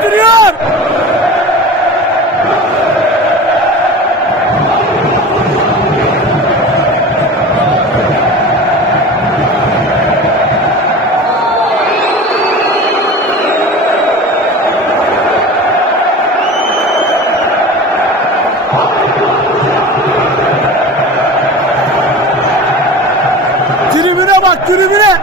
ettiriyor. Tribüne bak tribüne.